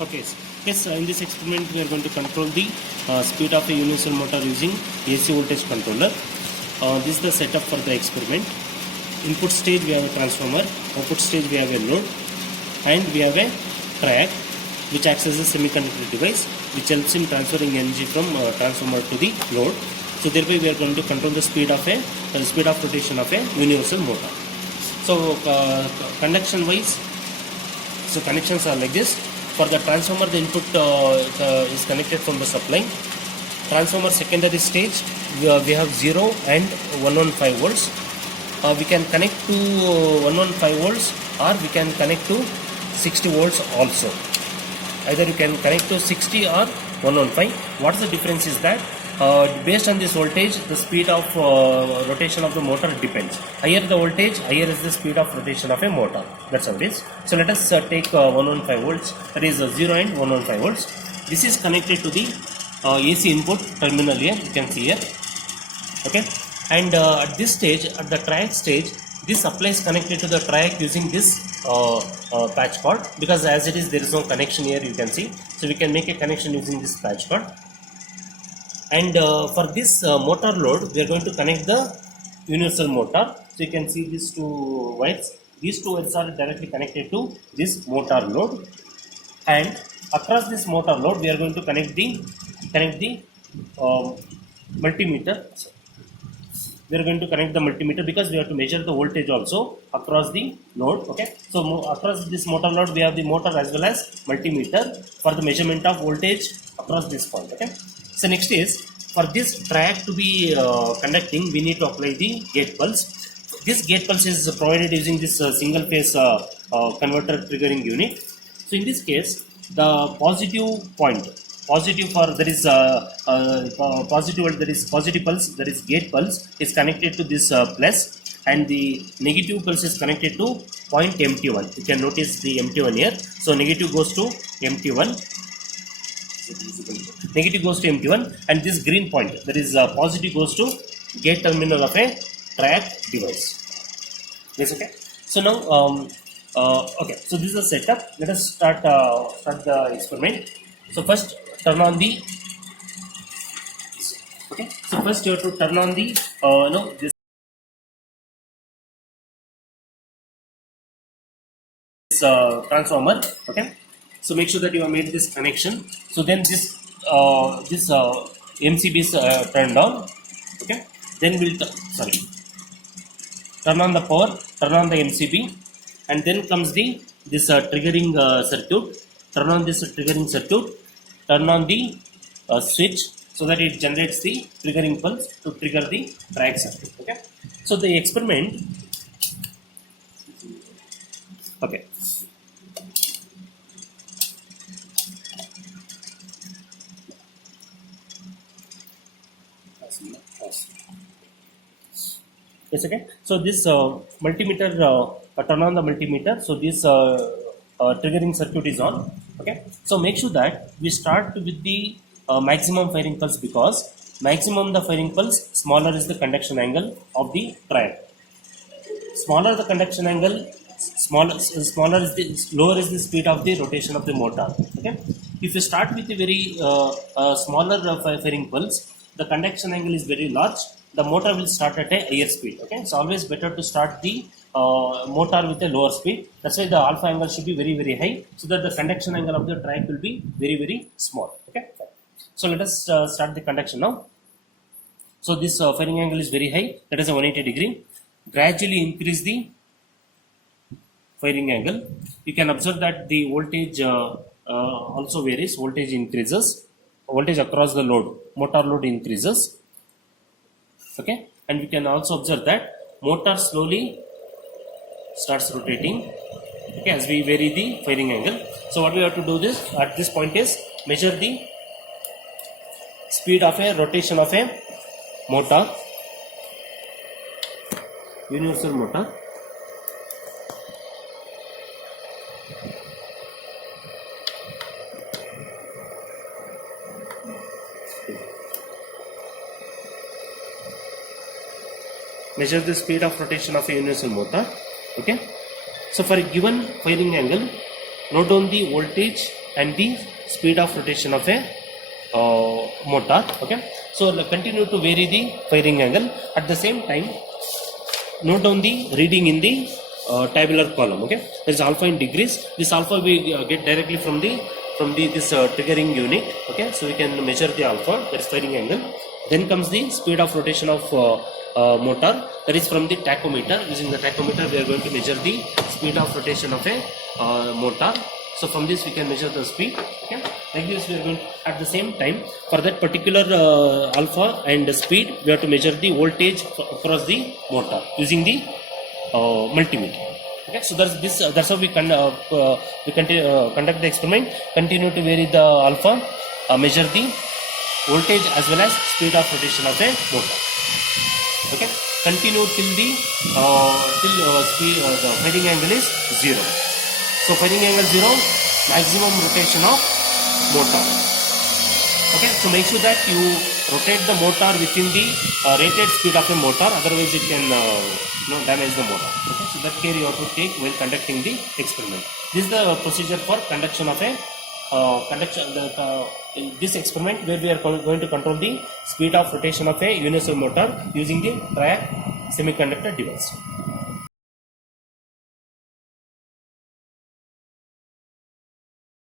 Okay. Yes, in this experiment we are going to control the speed of a universal motor using AC voltage controller. This is the setup for the experiment. Input stage we have a transformer, output stage we have a load, and we have a triac which acts as a semiconductor device which helps in transferring energy from transformer to the load. So thereby we are going to control the speed of rotation of a universal motor. So conduction wise, so connections are like this. For the transformer, the input is connected from the supply. Transformer secondary stage, we have 0 and 115 volts. We can connect to 115 volts or we can connect to 60 volts also. Either you can connect to 60 or 115. What is the difference is that based on this voltage, the speed of rotation of the motor depends. Higher the voltage, higher is the speed of rotation of a motor. That's how it is. So let us take 115 volts, that is 0 and 115 volts. This is connected to the AC input terminal here, you can see here. Okay, and at this stage, at the triac stage, this supply is connected to the triac using this patch cord, because as it is there is no connection here, you can see. So we can make a connection using this patch cord. And for this motor load, we are going to connect the universal motor. So you can see these two wires. These two wires are directly connected to this motor load. And across this motor load, we are going to connect the multimeter. We are going to connect the multimeter because we have to measure the voltage also across the load. Okay. So across this motor load, we have the motor as well as multimeter for the measurement of voltage across this point. Okay. So next is, for this triac to be conducting, we need to apply the gate pulse. This gate pulse is provided using this single phase converter triggering unit. So in this case, the positive point, positive for there is positive, there is positive pulse, there is gate pulse is connected to this plus, and the negative pulse is connected to point MT1. You can notice the MT1 here. So negative goes to MT1. Negative goes to MT1, and this green point, that is positive, goes to gate terminal of a triac device. Yes, okay. So now, okay. So this is the setup. Let us start the experiment. So first, turn on the. Okay. So first you have to turn on the this transformer. Okay. So make sure that you have made this connection. So then this MCB is turned on. Okay. Then we'll turn on the power, turn on the MCB, and then comes this triggering circuit. Turn on this triggering circuit. Turn on the switch so that it generates the triggering pulse to trigger the triac circuit. Okay. So the experiment. Okay. Yes, okay. So this multimeter, turn on the multimeter. So this triggering circuit is on. Okay. So make sure that we start with the maximum firing pulse, because maximum the firing pulse, smaller is the conduction angle of the triac. Smaller the conduction angle, lower is the speed of the rotation of the motor. Okay. If you start with a very smaller firing pulse, the conduction angle is very large. The motor will start at a higher speed. Okay, it's always better to start the motor with a lower speed. That's why the alpha angle should be very, very high, so that the conduction angle of the triac will be very, very small. Okay, so let us start the conduction now. So this firing angle is very high, that is a 180 degree. Gradually increase the firing angle. You can observe that the voltage also varies. Voltage increases. Voltage across the load, motor load increases. Okay, and we can also observe that motor slowly starts rotating. Okay, as we vary the firing angle. So what we have to do at this point is measure the speed of a rotation of a motor, universal motor. Measure the speed of rotation of a universal motor. Okay. So for a given firing angle, note down the voltage and the speed of rotation of a motor. Okay, so continue to vary the firing angle. At the same time, note down the reading in the tabular column. Okay, there is alpha in degrees. This alpha we get directly from this triggering unit. Okay, so we can measure the alpha, that is firing angle. Then comes the speed of rotation of motor, that is from the tachometer. Using the tachometer we are going to measure the speed of rotation of a motor. So from this we can measure the speed. Okay, like this we are going to, at the same time, for that particular alpha and the speed, we have to measure the voltage across the motor using the multimeter. Okay, so that's how we conduct the experiment. Continue to vary the alpha, measure the voltage as well as speed of rotation of a motor. Okay, continue till the firing angle is 0. So firing angle 0, maximum rotation of motor. Okay, so make sure that you rotate the motor within the rated speed of a motor, otherwise it can damage the motor. Okay, so that care you have to take while conducting the experiment. This is the procedure for conduction of a this experiment, where we are going to control the speed of rotation of a universal motor using the triac semiconductor device.